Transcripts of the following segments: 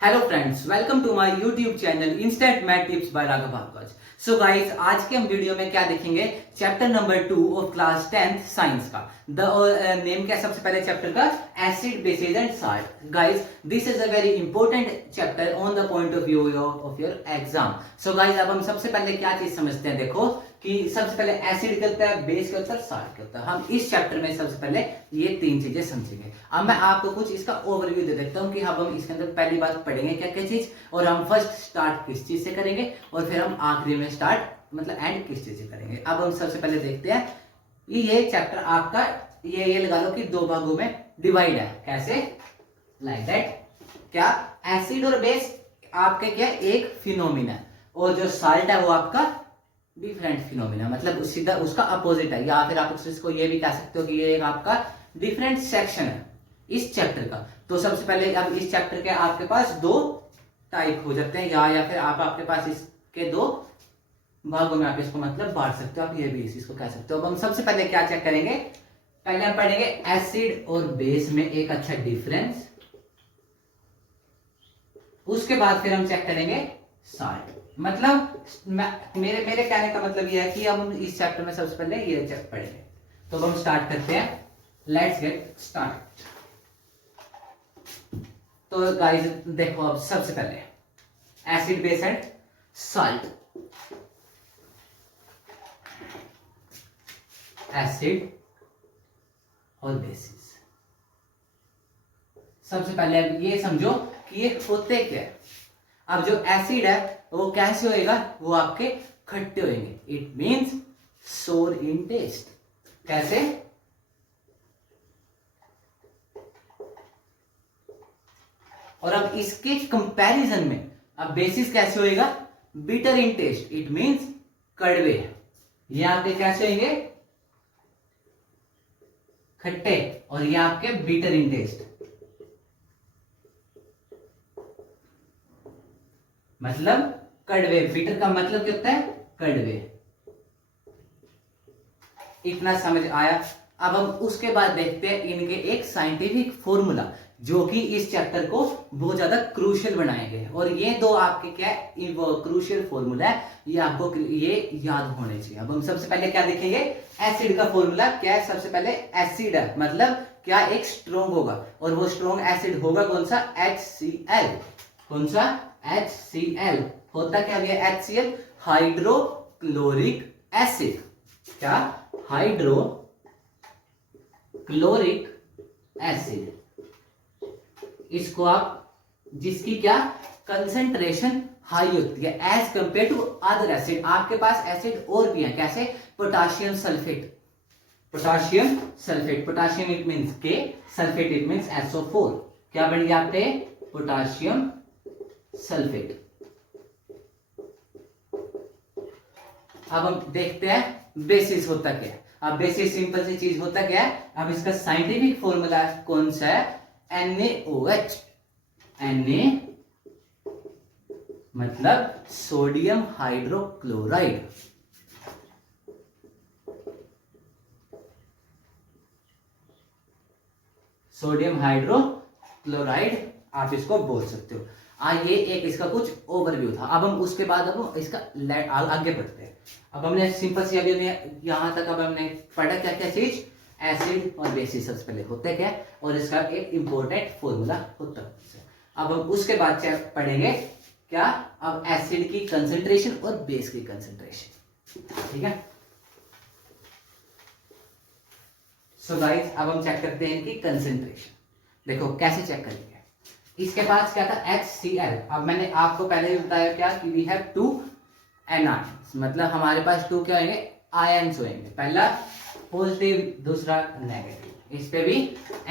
Hello friends, welcome to my YouTube channel instant math tips by Raghav Bhardwaj. So guys, आज के हम video में क्या देखेंगे? Chapter number 2 of class 10th science का द नेम क्या है सबसे पहले चैप्टर का? Acid, bases and salt. Guys, this is a very important chapter on the point of view of your exam. So guys, अब हम सबसे पहले क्या चीज समझते हैं। देखो कि सबसे पहले एसिड क्या होता है, बेस क्या होता है, साल्ट क्या होता है। हम इस चैप्टर में सबसे पहले ये तीन चीजें समझेंगे। अब मैं आपको कुछ इसका ओवरव्यू दे देता हूँ कि अब हम इसके अंदर पहली बात पढ़ेंगे क्या क्या चीज, और हम फर्स्ट स्टार्ट किस चीज से करेंगे, और फिर हम आखिरी में स्टार्ट मतलब एंड किस चीज से करेंगे। अब हम सबसे पहले देखते हैं ये चैप्टर आपका ये लगा लो कि दो भागों में डिवाइड है। कैसे? Like that. क्या एसिड और बेस आपके क्या एक फिनोमिना है, और जो साल्ट है वो आपका डिफरेंट फिनोमिना, मतलब सीधा उसका अपोजिट है। या फिर आप इसको ये भी कह सकते हो कि ये एक आपका डिफरेंट सेक्शन है इस चैप्टर का। तो सबसे पहले अब इस चैप्टर के आपके पास दो टाइप हो जाते हैं, या फिर आपके पास इसके दो भागों में आप इसको मतलब बांट सकते हो, आप ये भी इसको कह सकते हो। अब हम सबसे पहले क्या चेक करेंगे? पहले हम पढ़ेंगे एसिड और बेस में एक अच्छा डिफरेंस, उसके बाद फिर हम चेक करेंगे साल्ट। मतलब मेरे कहने का मतलब यह है कि हम इस चैप्टर में सबसे पहले ये चेक पढ़ेंगे। तो हम स्टार्ट करते हैं। Let's get start. तो गाइस देखो, अब सबसे पहले acid, base and salt. Acid और बेसिस। सबसे पहले अब ये समझो कि ये होते क्या है। अब जो एसिड है वो कैसे होएगा? वो आपके खट्टे होंगे। इट मींस सोर इन टेस्ट। कैसे? और अब इसके कंपैरिजन में अब बेसिस कैसे होएगा? Bitter in taste. It means कड़वे। ये आपके कैसे होंगे? खट्टे। और ये आपके बिटर इन टेस्ट, मतलब कड़वे। बिटर का मतलब क्या होता है? कड़वे। इतना समझ आया? अब हम उसके बाद देखते हैं इनके एक साइंटिफिक फॉर्मूला, जो कि इस चैप्टर को बहुत ज्यादा क्रूशियल बनाए गए। और ये दो आपके क्या क्रूशियल फॉर्मूला है, ये आपको ये याद होने चाहिए। अब हम सबसे पहले क्या देखेंगे? एसिड का फॉर्मूला क्या है? सबसे पहले एसिड है मतलब क्या एक स्ट्रॉन्ग होगा, और वो स्ट्रॉन्ग एसिड होगा कौन सा? HCl। कौन सा? HCl। होता क्या है HCl? Hydrochloric acid. क्या? Hydrochloric acid. इसको आप जिसकी क्या कंसेंट्रेशन हाई होती है as compare to other acid. आपके पास एसिड और भी है। कैसे? Potassium sulphate. Potassium sulphate, potassium it means K, sulphate it means SO4। क्या बन गया आपके? Potassium sulphate. अब हम देखते हैं बेसिस होता क्या है। अब बेसिस सिंपल सी चीज होता क्या है? अब इसका साइंटिफिक फॉर्मूला कौन सा है? NaOH। Na मतलब सोडियम हाइड्रोक्लोराइड। सोडियम हाइड्रोक्लोराइड आप इसको बोल सकते हो। ये एक इसका कुछ ओवरव्यू था। अब हम उसके बाद अब इसका आगे बढ़ते हैं। अब हमने सिंपल सी अभी यहां तक अब हमने पढ़ा क्या क्या चीज? एसिड और बेसिस सबसे पहले होते क्या, और इसका एक इंपॉर्टेंट फॉर्मूला होता है। अब हम उसके बाद पढ़ेंगे क्या? अब एसिड की कंसंट्रेशन और बेस की कंसंट्रेशन। ठीक है। सो गाइस, अब हम चेक करते हैं इनकी कंसंट्रेशन। देखो कैसे चेक करेंगे। इसके पास क्या था? HCl। अब मैंने आपको पहले ही बताया क्या कि वी हैव टू एनायंस, मतलब हमारे पास टू क्या होंगे? आयंस होंगे। पहला पॉजिटिव, दूसरा नेगेटिव। इस पे भी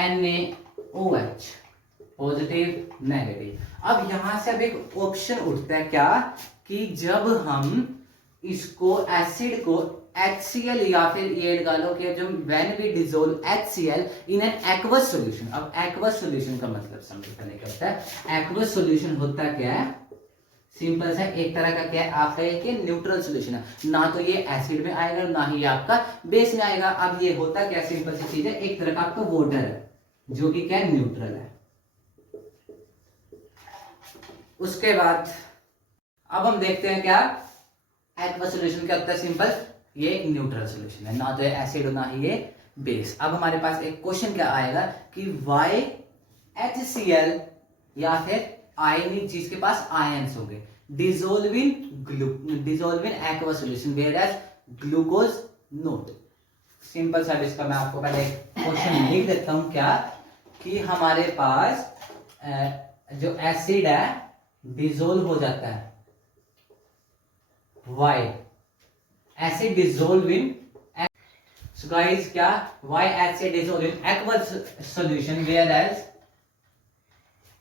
NaOH, पॉजिटिव नेगेटिव। अब यहां से अब एक ऑप्शन उठता है क्या कि जब हम इसको एसिड को HCl या फिर ये लगा लो कि जो when we dissolve HCl in an aqueous solution. अब एक्वस सॉल्यूशन का मतलब समझ पहले क्या होता है? एक्वस सॉल्यूशन होता क्या है? सिंपल सा एक तरह का क्या है आपका? एक न्यूट्रल सॉल्यूशन है। ना तो ये एसिड में आएगा, ना ही आपका बेस में आएगा। अब ये होता क्या? सिंपल सी चीज है, एक तरह का आपका वाटर है जो कि क्या है? न्यूट्रल है। उसके बाद अब हम देखते हैं क्या एक्वा सोल्यूशन क्या होता है। सिंपल, ये न्यूट्रल सोल्यूशन है, ना तो एसिड ना ही ये बेस। अब हमारे पास एक क्वेश्चन क्या आएगा कि वाई HCl या फिर आयनिक जिसके पास आयंस होंगे dissolve in aqua solution where as glucose not. Simple सा इसका मैं आपको पहले क्वेश्चन लिख देता हूं क्या कि हमारे पास जो एसिड है डिजोल्व हो जाता है। Why acid dissolve in, so guys क्या why acid dissolve in aqueous solution whereas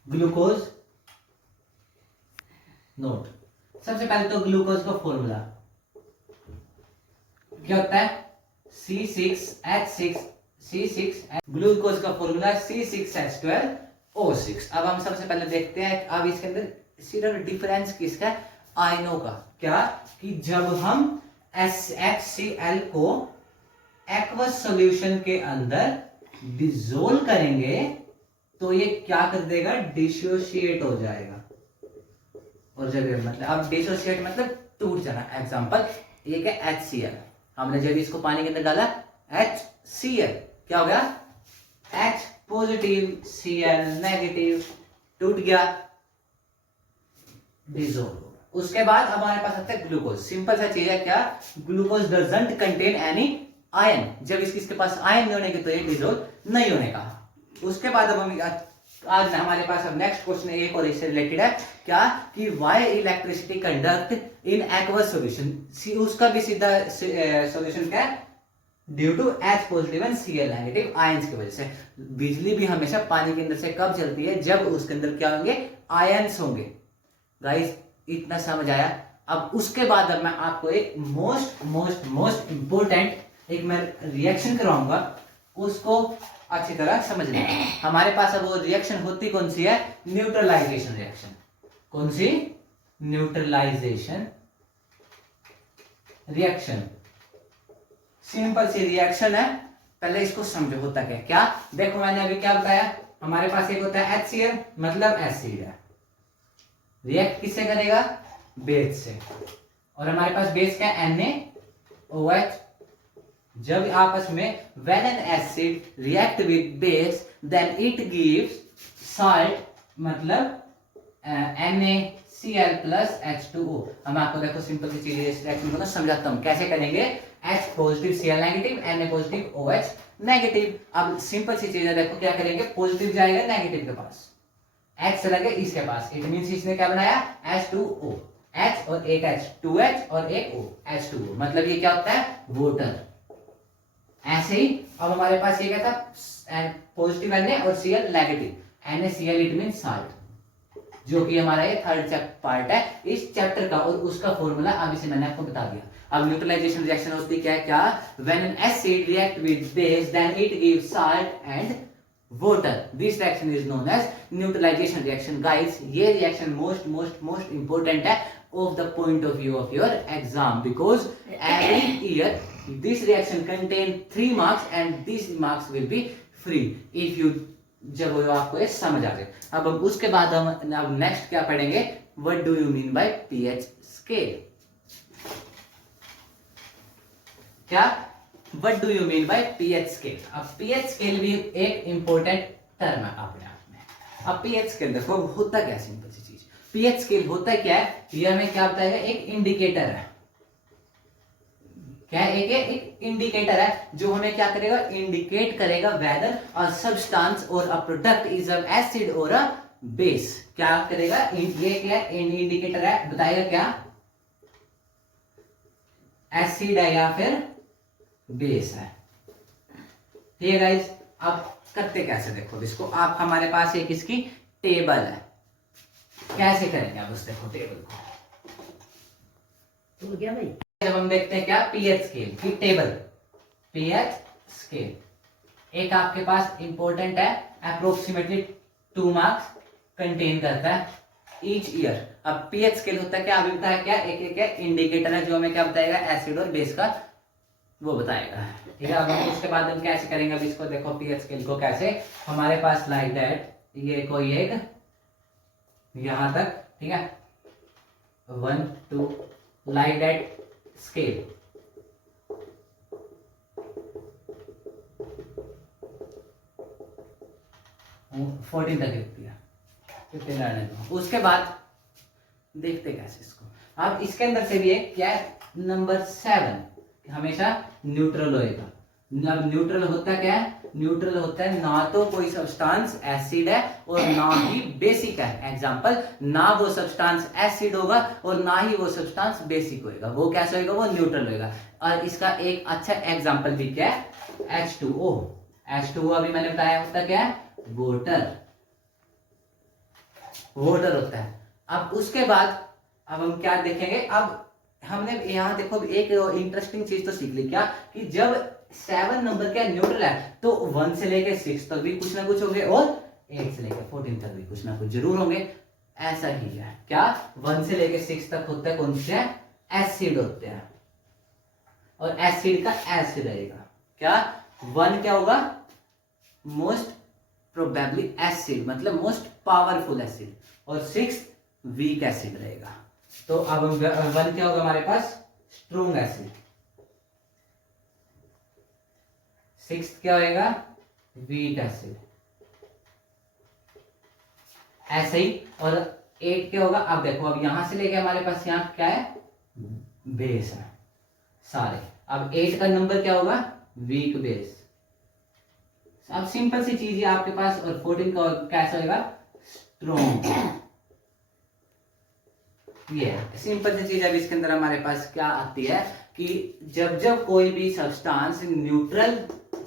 glucose note. सबसे पहले तो ग्लूकोज का फॉर्मूला क्या होता है C6H6 ग्लूकोज का फॉर्मूला C6H12O6। अब हम सबसे पहले देखते हैं, अब इसके अंदर सिर्फ डिफरेंस किसका है, आयनों का। क्या कि जब हम HCl को एक्वस सॉल्यूशन के अंदर डिसोल्व करेंगे तो ये क्या कर देगा, डिसोशिएट हो जाएगा। और जब मतलब अब डिसोशिएट मतलब टूट जाना। एग्जांपल ये क्या HCl, हमने जब इसको पानी के अंदर डाला HCl क्या हो गया, H पॉजिटिव Cl नेगेटिव, टूट गया, डिसोल्व। उसके बाद हमारे पास आता है ग्लूकोज। सिंपल सा चीज है क्या, glucose doesn't contain any ion. जब इसके पास आयन नहीं होने के तो ये डिसोल्व नहीं होने का। उसके बाद अब हम आज हमारे पास अब नेक्स्ट क्वेश्चन एक और इससे रिलेटेड है क्या कि why electricity conduct in aqueous solution. उसका भी सीधा सॉल्यूशन क्या है, due to H positive and Cl negative ions की वजह से। बिजली भी हमेशा पानी के अंदर से कब चलती है, जब उसके अंदर क्या होंगे, आयंस होंगे। गाइस इतना समझ आया। अब उसके बाद अब मैं आपको एक मोस्ट इंपोर्टेंट एक मैं रिएक्शन कराऊंगा, उसको अच्छी तरह समझ लें। हमारे पास अब वो रिएक्शन होती कौन सी है, न्यूट्रलाइजेशन रिएक्शन। कौन सी, न्यूट्रलाइजेशन रिएक्शन। सिंपल सी रिएक्शन है, पहले इसको समझो होता क्या। क्या देखो मैंने अभी क्या बताया, हमारे पास एक होता है HCl मतलब एसिड है, रिएक्ट किससे करेगा, बेस से। और हमारे पास बेस क्या है, NaOH। जब आपस में when an acid react with base then it gives salt मतलब NaCl plus H2O। हम आपको देखो सिंपल सी चीज इस रिएक्शन को ना समझाता हूँ कैसे करेंगे। H positive Cl negative, Na positive OH negative. अब सिंपल सी चीज है, देखो क्या करेंगे, पॉजिटिव जाएगा नेगेटिव के पास, H चला गया इसके पास, इट मींस इसने क्या बनाया, H2O। H और एक H, 2H और एक O, H2O मतलब ये क्या होता है, वाटर। ऐसे ही अब हमारे पास ये क्या था, पॉजिटिव Na और Cl negative, NaCl it mean salt, जो कि हमारा ये थर्ड पार्ट है इस चैप्टर का। और उसका फॉर्मूला अभी से मैंने आपको बता दिया। अब न्यूट्रलाइजेशन रिएक्शन होती क्या है, क्या when an acid react with base then it gives salt and water. This reaction is known as neutralization reaction. Guys, ये reaction most important है of the point of view of your exam, because every year this reaction contain 3 marks and these marks will be free if you जब वो आपको ये समझ आ जाए। अब उसके बाद हम अब नेक्स्ट क्या पढ़ेंगे, what do you mean by pH scale। क्या What do you mean by pH scale? अब pH scale भी एक इंपॉर्टेंट टर्म है अपने आप में। अब pH scale देखो होता क्या, सिंपल सी चीज, pH scale होता क्या है, ये हमें क्या बताएगा, एक इंडिकेटर है। क्या है, एक इंडिकेटर है जो हमें क्या करेगा, इंडिकेट करेगा वेदर अ सब्सटेंस और a product is a acid और अ बेस। क्या करेगा, ये क्या इंडिकेटर है, बताएगा क्या एसिड है या फिर बेस है। ठीक है गाइस, अब करते कैसे देखो इसको। आप हमारे पास एक इसकी टेबल है, कैसे करेंगे आप उस देखो टेबल को, तो क्या भाई, जब हम देखते हैं क्या पीएच स्केल की टेबल, पीएच स्केल एक आपके पास इंपॉर्टेंट है, अप्रोक्सीमेटली 2 मार्क्स कंटेन करता है ईच ईयर। अब पीएच स्केल होता है क्या, अभी बताया क्या, एक इंडिकेटर है जो हमें क्या बताएगा, एसिड और बेस का वो बताएगा। ठीक है, अब उसके बाद हम कैसे करेंगे, अब इसको देखो पीएच स्केल को कैसे, हमारे पास लाइक दैट ये कोई एक यहां तक, ठीक है, 1 2 लाइक दैट स्केल। वो 14 तक लिख दिया, 15 रहने दो। उसके बाद देखते कैसे इसको। अब इसके अंदर से भी एक क्या है, नंबर 7 हमेशा न्यूट्रल होएगा। अब न्यूट्रल होता क्या है, न्यूट्रल होता है ना तो कोई सब्सटेंस एसिड है और ना ही बेसिक है। एग्जांपल, ना वो सब्सटेंस एसिड होगा और ना ही वो सब्सटेंस बेसिक होएगा। वो कैसा होएगा, वो न्यूट्रल होएगा। और इसका एक अच्छा एग्जांपल भी क्या है, H2O। H2O अभी मैंने बताया होता क्या है, वाटर, वाटर होता है। अब उसके बाद अब हम क्या देखेंगे, अब हमने यहाँ देखो एक इंटरेस्टिंग चीज तो सीख ली, क्या कि जब 7 नंबर क्या न्यूट्रल है तो 1 से लेके 6 तक भी कुछ ना कुछ होंगे और 8 से लेके 14 तक भी कुछ ना कुछ जरूर होंगे। ऐसा ही है क्या, 1 से लेके 6 तक होता है कौन से, एसिड होते हैं। और एसिड का एस रहेगा क्या, 1 क्या होगा, मोस्ट प्रोबेबली एसिड, मतलब मोस्ट पावरफुल एसिड, और 6 वीक एसिड रहेगा। तो अब 1 क्या होगा हमारे पास, स्ट्रॉन्ग एसिड, 6 क्या होएगा, वीक एसिड, ऐसे ही। और 8 क्या होगा, अब देखो अब यहां से लेके हमारे पास यहाँ क्या है, बेस है सारे। अब 8 का नंबर क्या होगा, वीक बेस। अब सिंपल सी चीज है आपके पास। और 14 का कैसा होगा, स्ट्रॉन्ग। ये सिंपल सी चीज। अब इसके अंदर हमारे पास क्या आती है कि जब जब कोई भी सब्सटेंस न्यूट्रल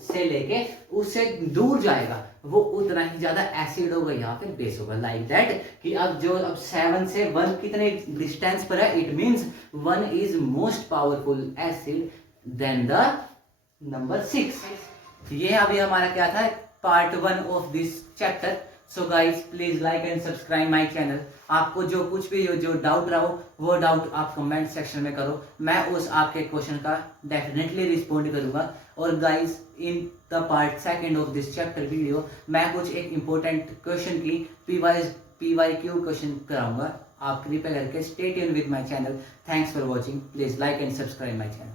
से लेके उससे दूर जाएगा वो उतना ही ज्यादा एसिड होगा या फिर बेस होगा। लाइक दैट कि अब 7 से 1 कितने डिस्टेंस पर है, it means 1 is most powerful acid then the number 6। ये अभी हमारा क्या था, part 1 of this chapter. So guys please like and subscribe my channel. आपको जो कुछ भी जो डाउट रहा हो वो डाउट आप कमेंट सेक्शन में करो, मैं उस आपके क्वेश्चन का डेफिनेटली रिस्पॉन्ड करूंगा। और guys in the part 2 of this chapter video मैं कुछ एक इंपॉर्टेंट क्वेश्चन की PYQ क्वेश्चन कराऊंगा। आप कृपया करके stay tuned with my channel. Thanks for watching, please like and subscribe my channel.